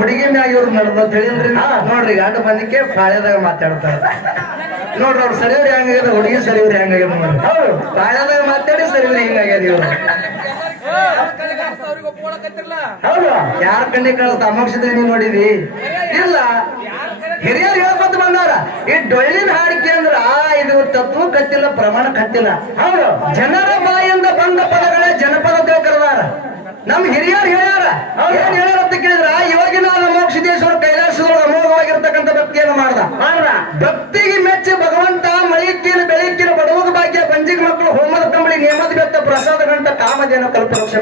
ಹುಡುಗಿ ಮ್ಯಾಗ ಇವ್ರು ನಡೆದ ತಿಳಿದ್ರಿ ನೋಡ್ರಿ ಗಂಡ ಬಂದಿಕ್ಕೆ ಪಾಳ್ಯದಾಗ ಮಾತಾಡ್ತಾರ. ನೋಡ್ರಿ ಅವ್ರು ಸರಿಯವ್ರಿ ಹೆಂಗಾಗ್ಯದ, ಹುಡುಗಿ ಸರಿಯವ್ರಿ ಹೆಂಗಾಗ್ಯದ ನೋಡ್ರಿ. ಹೌದು, ಪಾಳ್ಯದಾಗ ಮಾತಾಡಿ ಸರಿಯವ್ರಿ ಹೆಂಗಾಗ್ಯದ ಇವ್ರು. ಯಾರ ಕಣ್ಣಿ ಕಳಿಸ್ತ ಅಮಕ್ಷದ ನೀವು ನೋಡಿದಿ ಇಲ್ಲ, ಹಿರಿಯರು ಹೇಳ್ಕೊತ ಬಂದಾರ. ಈ ಡೊಳ್ಳಿನ ಹಾಡಿಕೆ ಅಂದ್ರ ಇದು ತತ್ವ ಕತ್ತಿಲ್ಲ, ಪ್ರಮಾಣ ಕತ್ತಿಲ್ಲ. ಹೌದು, ಜನರ ಬಾಯಿಂದ ಬಂದ ಪದಗಳೇ ಜನಪದ ಕರೆದಾರ. ನಮ್ ಹಿರಿಯರು ಹೇಳ್ಯಾರ. ಪ್ರಸಾದ ಗಂಟ ಕಾಮಧೇನು ಕಲ್ಪವೃಕ್ಷ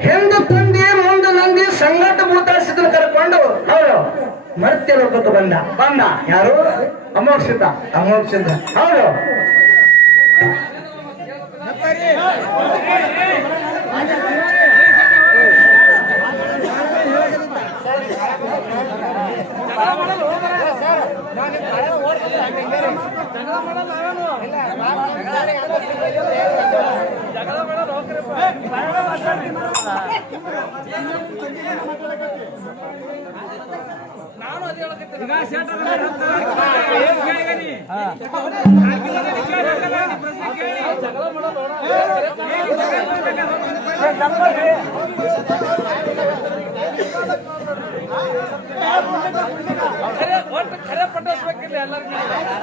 ಹಿಂದು ತಂದಿ ಮುಂದೆ ನಂದಿ ಸಂಗಟ ಭೂತಾಳಿಸಿದ್ರು ಕರ್ಕೊಂಡು ಹೌದು. ಮರ್ತ್ಯ ಲೋಕಕ್ಕೆ ಬಂದ. ಬಂದ. ಯಾರು? ಅಮೋಕ್ಷಿತ. ಅಮೋಕ್ಷಿತ. ಹೌದು. ಒಟ್ಟು ಖರೆ ಪಟ್ಟಿಸ್ಬೇಕಿಲ್ಲ ಎಲ್ಲರಿಗೂ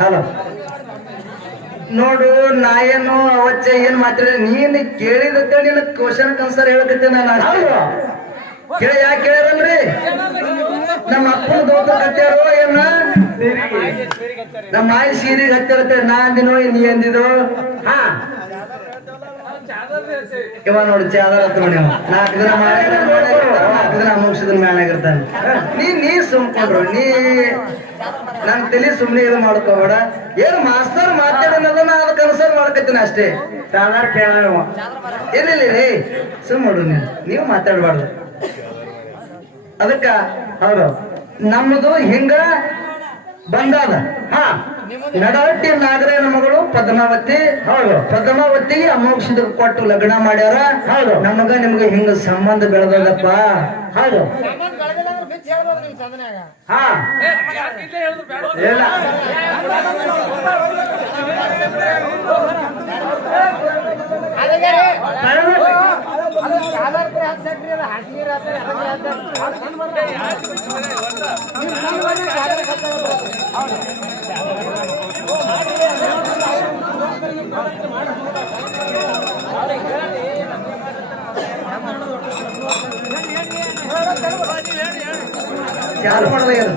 ಹಲೋ ನೋಡು ನಾ ಏನು ಅವಚ್ಚ ಏನ್ ಮಾಡ್ತೀರಿ ನೀನ್ ಕೇಳಿದತ್ತೆ ನಿನ್ನ ಕ್ವಶನ್ ಕನ್ಸರ್ ಹೇಳಕತ್ತೆ ನಾನು ಕೇಳ ಯಾಕೆ ಕೇಳಿರಲ್ರಿ? ನಮ್ಮ ಅಪ್ಪನ ದೋತ ಕತ್ತಾರೋ ಏನ? ನಮ್ಮ ಮಾಯಿ ಸೀರೆಗೆ ಹತ್ತಿರತ್ತೆ ನಾ ಅಂದಿನೋ ನೀ ಅಂದಿದೋ? ಹಾ. ಇವ ನೋಡಿ ಚಾದರ ಹತ್ತು ನಾಲ್ಕು ದಿನ ನಾಲ್ಕು ದಿನ ಮೋಕ್ಷದ ಮ್ಯಾನಾಗಿರ್ತಾನೆ ನೀ ನೀ ಸುಮ್ಕೊಂಡ್ರು, ನೀ ನನ್ ತಲೆ ಸುಮ್ಮನೆ ಇದು ಮಾಡ್ಕೋಬೇಡ. ಏನ್ ಮಾಸ್ತರ್ ಮಾತಾಡೋದನ್ನ ನಾ ಅದಕ್ಕೆ ಅನುಸಾರ ಮಾಡ್ಕತ್ತೀನಿ ಅಷ್ಟೇ. ಚಾದರ್ ಕೇಳವ ಏನಿಲ್ಲ ರೀ, ಸುಮ್ ನೋಡು ನೀವು ನೀವು ಮಾತಾಡಬಾರ್ದು. ಅದಕ್ಕ, ಹೌದು. ನಮ್ಮದು ಹಿಂಗ ಬಂದಾದ ಹಾ ನಡವಟ್ಟಿ ನಾಗರೇನ ಮಗಳು ಪದ್ಮಾವತಿ ಹೌದು ಪದ್ಮಾವತಿಗೆ ಅಮೋಕ್ಷದ ಕೊಟ್ಟು ಲಗ್ನ ಮಾಡ್ಯಾರ ಹೌದು ನಮಗ ನಿಮ್ಗೆ ಹಿಂಗ ಸಂಬಂಧ ಬೆಳೆದದಪ್ಪ ಹೌದು ಹಾ ಇಲ್ಲ ಯಾರು ಮಾಡಲಾಗ್ಯದ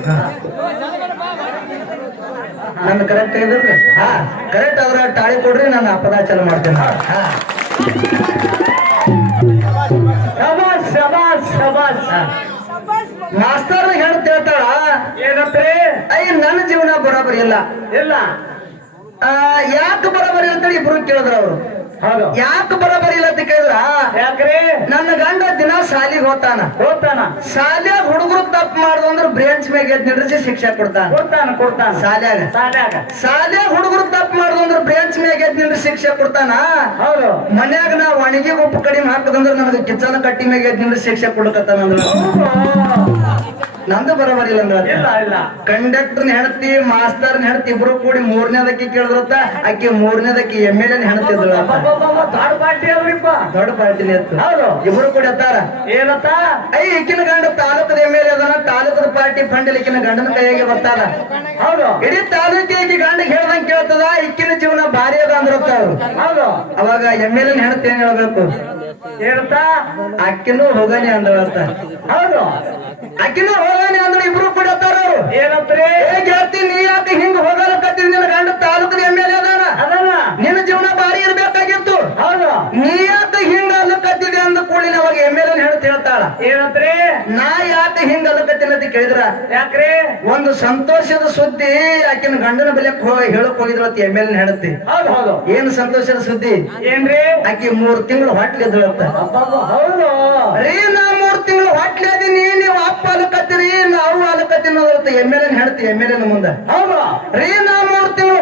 ನನ್ನ ಕರೆಕ್ಟ್ ಇದ್ರಿ ಹಾ ಕರೆಕ್ಟ್ ಆದ್ರ ತಾಳಿ ಕೊಡ್ರಿ ನಾನು ಅಪದಾಚನ ಮಾಡ್ತೇನೆ. ಹಾ. ಶಬಾಸ್ ಶಬಾಸ್ ಶಬಾಸ್ ಮಾಸ್ತರ್ ಹೇಳ್ತ ಹೇಳ್ತಾಳ ಏನಂತ್ರಿ? ಅಯ್ಯ ನನ್ನ ಜೀವನ ಬರೋಬರಿ ಇಲ್ಲ. ಇಲ್ಲ. ಯಾಕೆ ಬರೋಬರಿ ಅಂತೇಳಿ ಇಬ್ರು ಕೇಳಿದ್ರ ಅವರು. ಯಾಕೆ ಬರೋಬರಿ ಇಲ್ಲ ಅಂತ ಕೇಳಿದ್ರ? ಯಾಕ್ರಿ? ನನ್ನ ಗಂಡ ದಿನ ಶಾಲಿಗೆ ಹೋತಾನ ಹೋಗ್ತಾನ? ಶಾಲ್ಯಾಗ ಹುಡುಗರು ತಪ್ಪು ಮಾಡುದು ಅಂದ್ರೆ ಬ್ರೇಂಚ್ ಮೇಲೆ ಎದ್ದು ನಿಲ್ಲಿಸಿ ಶಿಕ್ಷೆ ಕೊಡ್ತಾನ. ಕೊಡ್ತಾನ ಕೊಡ್ತಾನ. ಶಾಲ್ಯಾಗ. ಶಾಲ್ಯಾಗ. ಶಾಲ್ಯಾಗ ಹುಡುಗರು ತಪ್ಪು ಮಾಡುದು ಅಂದ್ರೆ ಬ್ರೇಂಚ್ ಮೇಲೆ ಎದ್ದು ನಿಂದ್ರೆ ಶಿಕ್ಷೆ ಕೊಡ್ತಾನ. ಹೌದು. ಮನ್ಯಾಗ ನಾ ಒಣಗಿ ಉಪ್ಪು ಕಡಿಮೆ ಹಾಕದಂದ್ರೆ ನನಗೆ ಕಿಚ್ಚನ ಕಟ್ಟಿ ಮೇಲೆ ಎದ್ದು ನಿಂದ್ರೆ ಶಿಕ್ಷೆ ಕೊಡ್ಕತ್ತಾನ ಅಂದ್ರೆ. ನಂದು ಬರವರಿಲ್ಲ ಇಲ್ಲ ಇಲ್ಲ ಕಂಡಕ್ಟರ್ನ ಹೆಣತಿ ಮಾಸ್ತರ್ನ ಹೆಣತಿ ಇಬ್ರು ಕೂಡಿ ಮೂರನೇದಕ್ಕೆ ಕೇಳಿದ್ರತ್ತ. ಆಕೆ ಮೂರನೇದಕ್ಕೆ ಎಂ ಎಲ್ ಎನ್ ಹೆಣತಿದ್ರು ದೊಡ್ಡ ಪಾರ್ಟಿ ಅಲ್ರಿಪ್ಪ ದೊಡ್ಡ ಪಾರ್ಟಿನೇ ಇತ್ತು. ಹೌದು. ಇಬ್ರು ಕೂಡಿ ಅತ್ತಾರ ಏನತ್ತ? ಐ ಈಕಿನ ಗಂಡ ತಾಲೂಕದ ಎಂ ಎಲ್ ಎ ಅದನ್ನ ತಾಲೂಕದ ಪಾರ್ಟಿ ಫಂಡ್ ಈಕಿನ ಗಂಡನ ಕೈಯಾಗೆ ಬರ್ತಾರ. ಹೌದು. ಇಡೀ ತಾಲೂಕಿಗೆ ಗಂಡ ಹೇಳ್ದಂಗ್ ಕೇಳ್ತದ. ಇಕ್ಕಿನ ಜೀವನ ಭಾರಿ ಅದ ಅಂದ್ರತ್ತ ಅವ್ರು. ಹೌದು. ಅವಾಗ ಎಂ ಎಲ್ ಎನ್ ಹೆಣತಿ ಏನ್ ಹೇಳ್ಬೇಕು? ಹೇಳ್ತಾ ಅಕ್ಕಿನೂ ಹೋಗನೆ ಅಂದ್ರ ಹೌದು. ಅಕ್ಕಿನ ಹೋಗಾನೆ ಅಂದ್ರೆ ಇಬ್ರು ಕೂಡ ಏನಂತ್ರಿ? ಜಾತಿ ನೀ ಯಾಕೆ ಹಿಂಗ್ ಹೋಗಲಕತ್ತಿ ನಿನ್ನ ಗಂಡ ತಾಲೂಕಿನ ಎಂ ಎಲ್ ಅದಾನ. ಅದಾನ? ನಿನ್ನ ಜೀವನ ಬಾರಿ ಇರ್ಬೇಕಾಗಿತ್ತು. ಹೌದು. ನೀ ಯಾಕೆ ಹಿಂಗ ಅಲ್ಲಕತ್ತಿದೆ ಅಂದ ಕೂಡಲೇ ಅವಾಗ ಎಂ ಎಲ್ ಹೇಳ್ತಿ ಹೇಳ್ತಾಳ. ಏನಂತ್ರಿ? ನಾ ಯಾತಿ ಹಿಂಗ ಅಲ್ಲಕತ್ತಿಲ್ಲ ಅಂತ ಕೇಳಿದ್ರ? ಯಾಕ್ರಿ? ಒಂದು ಸಂತೋಷದ ಸುದ್ದಿ ಆಕಿನ ಗಂಡನ ಬೆಲೆಕ್ ಹೇಳಕ್ ಹೋಗಿದ್ರ ಅಂತ ಎಂ ಎಲ್ ಹೇಳ್ತಿ. ಹೌದು ಹೌದು. ಏನ್ ಸಂತೋಷದ ಸುದ್ದಿ? ಏನ್ರಿ? ಆಕಿ ಮೂರು ತಿಂಗಳು ಹೊಟ್ಲಿದ್ರಂತ ಹೌದು. ರೀ ನಾನು ಅಲಕತ್ತೀರಿ ನಾವು ಅನ್ನೋದ್ರತ್ತ ಎಂ ಎಲ್ ಎನ್ ಹೇಳ್ತಿ ಎಂ ಎಲ್ ಎನ್ ಮುಂದೆ. ಹೌದು? ರೀ ನಾ ಮೂರ್ತಿ ತಿಂಗಳು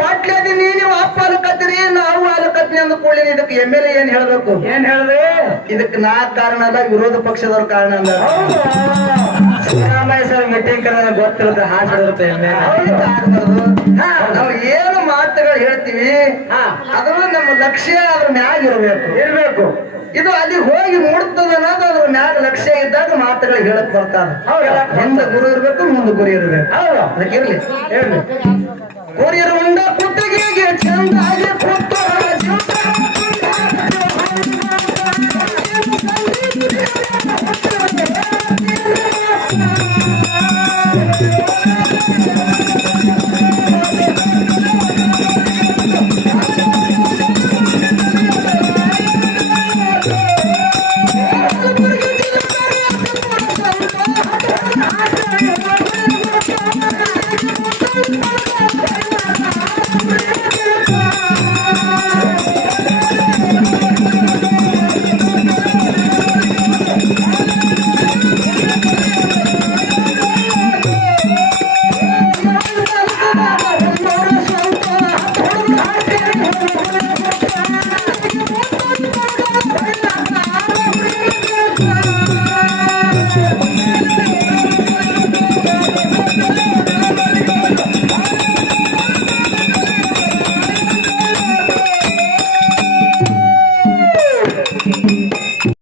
ನೀ ನೀವು ಅಪ್ಪ ಅಲಕತ್ತೀರಿ ನಾವು ಅಲಕತ್ತೀನಿ ಅಂದ ಕೂಡಲೇ ಇದಕ್ಕೆ ಎಂ ಎಲ್ ಎ ಏನ್ ಹೇಳ್ಬೇಕು? ಏನ್ ಹೇಳ್ರಿ? ಇದಕ್ಕೆ ನಾ ಕಾರಣ ಅಲ್ಲ ವಿರೋಧ ಪಕ್ಷದವ್ರ ಕಾರಣ ಅಲ್ಲ ಸಿದ್ದರಾಮಯ್ಯ ಸರ್ ಮೀಟಿಂಗ್ ಕರೆದ ಗೊತ್ತಿರುತ್ತೆ ಹಾಕಿರುತ್ತೆ ನಾವು ಏನು ಮಾತುಗಳು ಹೇಳ್ತೀವಿ. ಅದನ್ನ ನಮ್ಮ ಲಕ್ಷ್ಯ ಅದ್ರ ಮ್ಯಾಗ ಇರಬೇಕು. ಇರಬೇಕು. ಇದು ಅಲ್ಲಿ ಹೋಗಿ ಮುಡ್ತದ ಅನ್ನೋದು ಅದ್ರ ಮ್ಯಾಗ ಲಕ್ಷ್ಯ ಇದ್ದಾಗ ಮಾತುಗಳು ಹೇಳಕ್ ಬರ್ತಾರ ಹಿಂದೆ. ಗುರು ಇರ್ಬೇಕು ಮುಂದೆ ಗುರಿ ಇರ್ಬೇಕು. ಅದಕ್ಕೆ ಇರ್ಲಿ. ಇರ್ಲಿ. ಗುರಿ ಕುತ್ತಿಗೆಗೆ